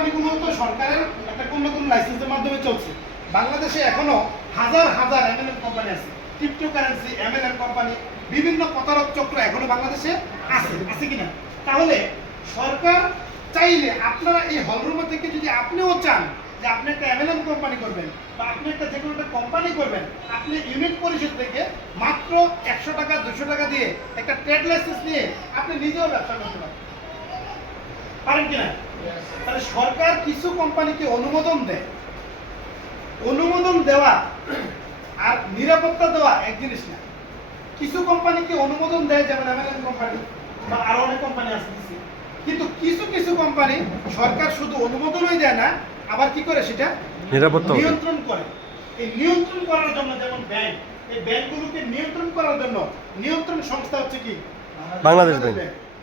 কোম্পানিগুলো তো সরকারের একটা কোনো না কোনো লাইসেন্সের মাধ্যমে চলছে। বাংলাদেশে এখনো হাজার হাজার এমএলএম কোম্পানি আছে, ক্রিপ্টোকারেন্সি এমএলএম কোম্পানি, বিভিন্ন প্রতারক চক্র এখনো বাংলাদেশে আছে কিনা? তাহলে সরকার চাইলে আপনারা এই হলরুমে থেকে যদি আপনিও চান যে আপনি একটা এমএলএম কোম্পানি করবেন বা আপনি একটা যে কোনো একটা কোম্পানি করবেন, আপনি ইউনিট পরিষদ থেকে মাত্র 100 টাকা 200 টাকা দিয়ে একটা ট্রেড লাইসেন্স নিয়ে আপনি নিজেও ব্যবসা করতে পারেন কিনা? তাহলে সরকার কিছু কোম্পানিকে অনুমোদন দেয়, অনুমোদন দেওয়া আর নিরাপত্তা দেওয়া এক জিনিস না। কিছু কোম্পানিকে অনুমোদন দেয়, যেমন এমএলএম কোম্পানি বা আরো অনেক কোম্পানি আছে, কিন্তু কিছু কিছু কোম্পানি সরকার শুধু অনুমোদনই দেয় না, আবার কি করে সেটা নিরাপত্তা নিয়ন্ত্রণ করে। এই নিয়ন্ত্রণ করার জন্য যেমন ব্যাংক, এই ব্যাংকগুলোকে নিয়ন্ত্রণ করার জন্য নিয়ন্ত্রণ সংস্থা হচ্ছে কি বাংলাদেশ ব্যাংক।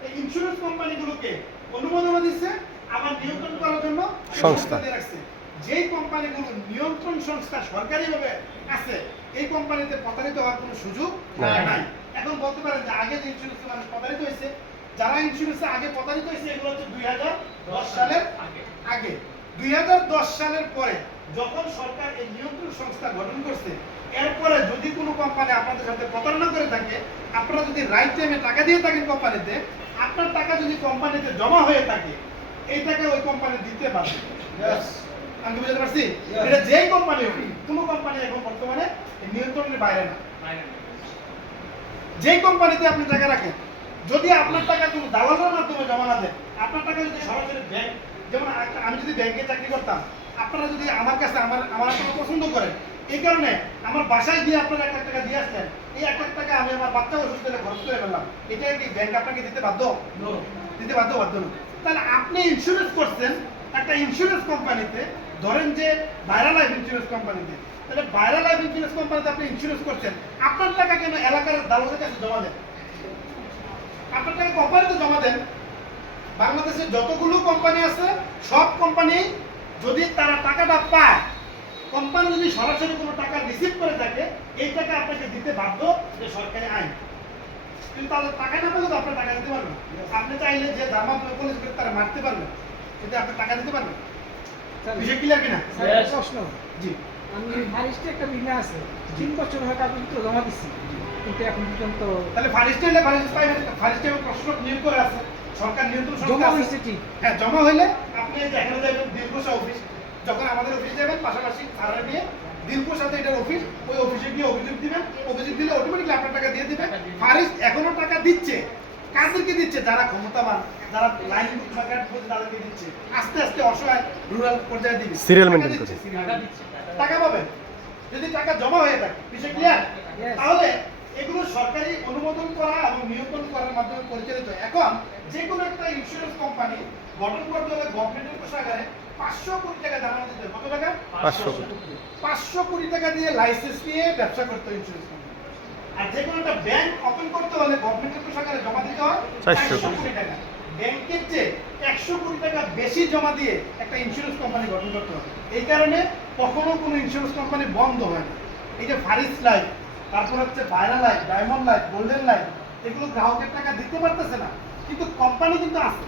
এই ইন্স্যুরেন্স কোম্পানিগুলোকে অনুমোদন দিচ্ছে, আবার নিয়ন্ত্রণ করার জন্য সংস্থা দিয়ে রাখছে। যেই কোম্পানিগুলো নিয়ন্ত্রণ সংস্থা সরকারিভাবে আছে, এই কোম্পানিতে প্রতারিত হওয়ার কোনো সুযোগ নাই। এখন বলতে পারেন যে আগে যে ইন্স্যুরেন্স মানুষ প্রতারিত হয়েছে, যারা ইন্স্যুরেন্সে আগে প্রতারিত হয়েছে এগুলো হচ্ছে 2010 সালের আগে। 2010 সালের পরে যখন সরকার এই নিয়ন্ত্রণ সংস্থা গঠন করছে, এরপরে যদি কোনো কোম্পানি আপনাদের সাথে প্রতারণা করে থাকে, আপনারা যদি রাইট টাইমে টাকা দিয়ে থাকেন কোম্পানিতে, আপনার টাকা যদি কোম্পানিতে জমা হয়ে থাকে, এই টাকা ওই কোম্পানি দিতে পারবে। আমি বুঝতে পারছি? এটা যেই কোম্পানি হোক, কোনো কোম্পানি এখন বর্তমানে নিয়ন্ত্রণের বাইরে না। যেই কোম্পানিতে আপনি টাকা রাখেন, যদি আপনার টাকা কোনো দালালের মাধ্যমে জমা না দেন, আপনার টাকা যদি সরাসরি ব্যাংক, যেমন আমি যদি ব্যাংকে চাকরি করতাম, আপনারা যদি আমার কাছে আমার টাকা পছন্দ করেন, এই কারণে আমার বাসায় গিয়ে আপনারা 1 লাখ টাকা দিয়ে আসলেন, এই 1 লাখ টাকা আমি আমার বাচ্চা অসুস্থ হলে খরচ করে ফেললাম, এটা কি ব্যাংক আপনাকে দিতে বাধ্য? দিতে বাধ্য না। তাহলে আপনি ইন্স্যুরেন্স করছেন একটা ইন্স্যুরেন্স কোম্পানিতে, ধরেন যে ভাইরা লাইফ ইন্স্যুরেন্স কোম্পানিতে, তাহলে ভাইরা লাইফ ইন্স্যুরেন্স কোম্পানিতে আপনি ইন্স্যুরেন্স করছেন, আপনার টাকা কেন এলাকার দালালের কাছে জমা দেন? আপনার টাকা কোম্পানিতে জমা দেন। বাংলাদেশে যতগুলো কোম্পানি আছে, সব কোম্পানি যদি তারা টাকাটা পায়, কোম্পানি যদি সরাসরি কোনো টাকা রিসিভ করে থাকে, এই টাকা আপনাকে দিতে বাধ্য, যে সরকারি আইন। কিন্তু তাদের টাকা না পেলে তো আপনার টাকা দিতে পারবেন। আপনি চাইলে যে জামাত পুলিশ করে তারা মারতে পারবেন, সেটা আপনি টাকা দিতে পারবেন। বিষয় ক্লিয়ার কিনা? প্রশ্ন, জি, আমি ফারিস্টে একটা বিমা আছে, 3 বছর হয়তো আপনি তো জমা দিচ্ছি, কিন্তু এখন পর্যন্ত তাহলে ফারিস্টে হলে ফারিস্টে প্রশ্ন নিয়োগ করে আছে, সরকার নিয়ন্ত্রণ সংস্থা জমা আছে। হয়েছে ঠিক। হ্যাঁ, জমা হইলে আপনি এখানে যাবেন দিলকুশা অফিস, যখন আমাদের অফিস যাবেন পাশাপাশি সারা নিয়ে দিলকুশা সাথে এটার অফিস, ওই অফিসে গিয়ে অভিযোগ দিবেন, অভিযোগ দিলে অটোমেটিকলি আপনার টাকা দিয়ে দিবে। ফারিস্ট এখনো টাকা দিচ্ছে, কাদেরকে দিচ্ছে? যারা ক্ষমতাবান, যারা লাইন তাদেরকে দিচ্ছে। আস্তে আস্তে অসহায় রুরাল পর্যায়ে দিবে, সিরিয়াল মেইনটেইন করে টাকা পাবেন যদি টাকা জমা হয়ে থাকে। বিষয় ক্লিয়ার? তাহলে এগুলো সরকারি অনুমোদন করা এবং নিয়ন্ত্রণ করার মাধ্যমে পরিচালিত। এখন যে কোনো একটা ইন্স্যুরেন্স কোম্পানি গঠন করতে হলে গভর্নমেন্টের কোষাগারে 500 কোটি টাকা জমা দিতে হবে। কত টাকা? 500 কোটি টাকা দিয়ে লাইসেন্স নিয়ে ব্যবসা করতে হয় ইন্স্যুরেন্স কোম্পানি। আর যে কোনো একটা ব্যাংক ওপেন করতে হলে গভর্নমেন্টের কোষাগারে জমা দিতে হয় 400 কোটি টাকা। ব্যাংকের চেয়ে 100 কোটি টাকা বেশি জমা দিয়ে একটা ইন্স্যুরেন্স কোম্পানি গঠন করতে হবে। এই কারণে কখনো কোনো ইন্স্যুরেন্স কোম্পানি বন্ধ হয় না। এই যে ফারিস্ট লাইফ, তারপর হচ্ছে ভাইরা life, diamond life, golden life, এগুলো গ্রাহকের টাকা দিতে পারতেছে না, কিন্তু কোম্পানি কিন্তু আছে।